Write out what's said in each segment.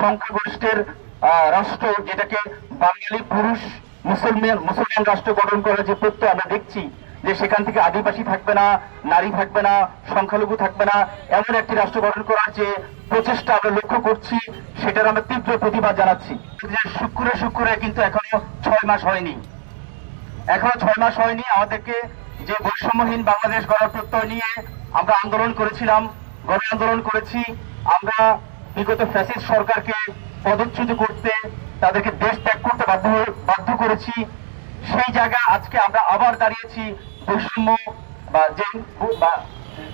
সংখ্যাগরিষ্ঠের রাষ্ট্র, যেটাকে বাঙালি পুরুষ মুসলমান রাষ্ট্র গঠন করার যে প্রত্যয় আমরা দেখছি, যে সেখান থেকে আদিবাসী থাকবে না, নারী থাকবে না, সংখ্যালঘু থাকবে না, এমন একটি রাষ্ট্র গঠন করার যে প্রচেষ্টা আমরা লক্ষ্য করছি, সেটার আমরা তীব্র প্রতিবাদ জানাচ্ছি। যে শুক্রে কিন্তু এখনো 6 মাস হয়নি, আমাদেরকে যে বৈষম্যহীন বাংলাদেশ গড়ার প্রত্যয় নিয়ে আমরা আন্দোলন করেছিলাম, গণ আন্দোলন করেছি। আমরা বিগত ফ্যাসিস্ট সরকারকে পদচ্যুত করতে, তাদেরকে দেশ ত্যাগ করতে বাধ্য করেছি। সেই জায়গা আজকে আমরা আবার দাঁড়িয়েছি বৈষম্য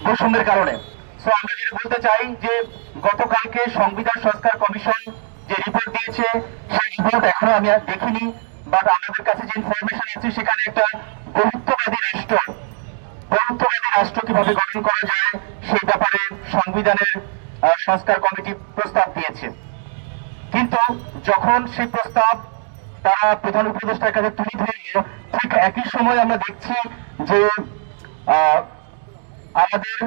বৈষম্যের কারণে। তো আমরা যেটা বলতে চাই যে গতকালকে সংবিধান সংস্কার কমিশন যে রিপোর্ট দিয়েছে, সেই রিপোর্ট এখনো আমি আর দেখিনি, বাট আমাদের কাছে যে ইনফরমেশন আছে সেখানে একটা বহুত্ববাদী রাষ্ট্র কিভাবে গঠন করা যায় সেই ব্যাপারে সংবিধানের সংস্কার কমিটি প্রস্তাব দিয়েছে। কিন্তু যখন সেই প্রস্তাব তারা প্রধান উপদেষ্টার কাছে তুলে ধরল, ঠিক একই সময় আমরা দেখছি যে আমাদের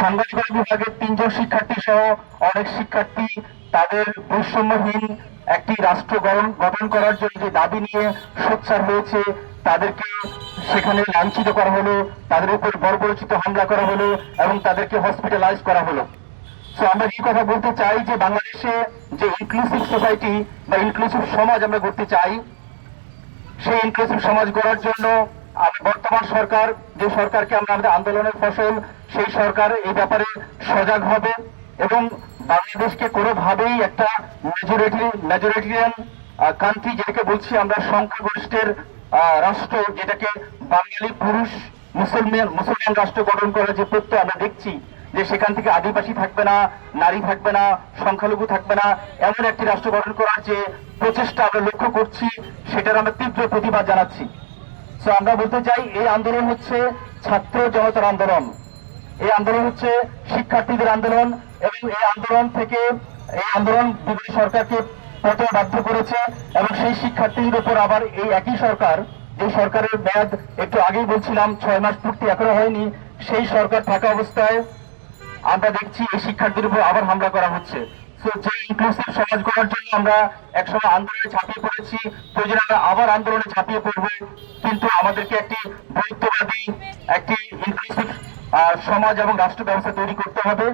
সাংবাদিকতা বিভাগের 3 জন শিক্ষার্থী সহ অনেক শিক্ষার্থী তাদের বৈষম্যহীন একটি রাষ্ট্র গঠন করার জন্য যে দাবি নিয়ে সোচ্চার হয়েছে, তাদেরকে সেখানে লাঞ্ছিত করা হলো, তাদের উপর বর্বরোচিত হামলা করা হলো এবং তাদেরকে হসপিটালাইজ করা হলো। তো আমরা এই কথা বলতে চাই যে বাংলাদেশে যে ইনক্লুসিভ সোসাইটি বা ইনক্লুসিভ সমাজ আমরা গড়তে চাই, সেই ইনক্লুসিভ সমাজ গড়ার জন্য বর্তমান সরকার, যে সরকারকে আমরা আমাদের আন্দোলনের ফসল, সেই সরকার এই ব্যাপারে সজাগ হবে এবং বাংলাদেশকে কোনোভাবেই একটা মেজরিটেরিয়ান কান্ট্রি, যেটাকে বলছি আমরা সংখ্যাগরিষ্ঠের রাষ্ট্র, যেটাকে বাঙালি পুরুষ মুসলমান রাষ্ট্র গঠন করার যে প্রত্যয় আমরা দেখছি, যে সেখান থেকে আদিবাসী থাকবে না, নারী থাকবে না, সংখ্যালঘু থাকবে না, এমন একটি রাষ্ট্র গঠন করার যে প্রচেষ্টা আমরা লক্ষ্য করছি, সেটার আমরা তীব্র প্রতিবাদ জানাচ্ছি। তো আমরা বলতে চাই, এই আন্দোলন হচ্ছে ছাত্র জনতার আন্দোলন, এই আন্দোলন হচ্ছে শিক্ষার্থীদের আন্দোলন এবং এই আন্দোলন বিরোধী সরকারকে পতনে বাধ্য করেছে এবং সেই শিক্ষার্থীদের উপর আবার এই একই সরকার, যে সরকারের মেয়াদ একটু আগেই বলছিলাম 6 মাস পূর্তি এখনো হয়নি, সেই সরকার থাকা অবস্থায় আমরা দেখছি এই শিক্ষার্থীদের উপর আবার হামলা করা হচ্ছে। যে ইনক্লুসিভ সমাজ গড়ার জন্য আমরা একসময় আন্দোলনে ঝাঁপিয়ে পড়েছি, প্রয়োজনে আমরা আবার আন্দোলনে ঝাঁপিয়ে পড়ব, কিন্তু আমাদেরকে একটি বৈধবাদী, একটি ইনক্লুসিভ সমাজ এবং রাষ্ট্র ব্যবস্থা তৈরি করতে হবে।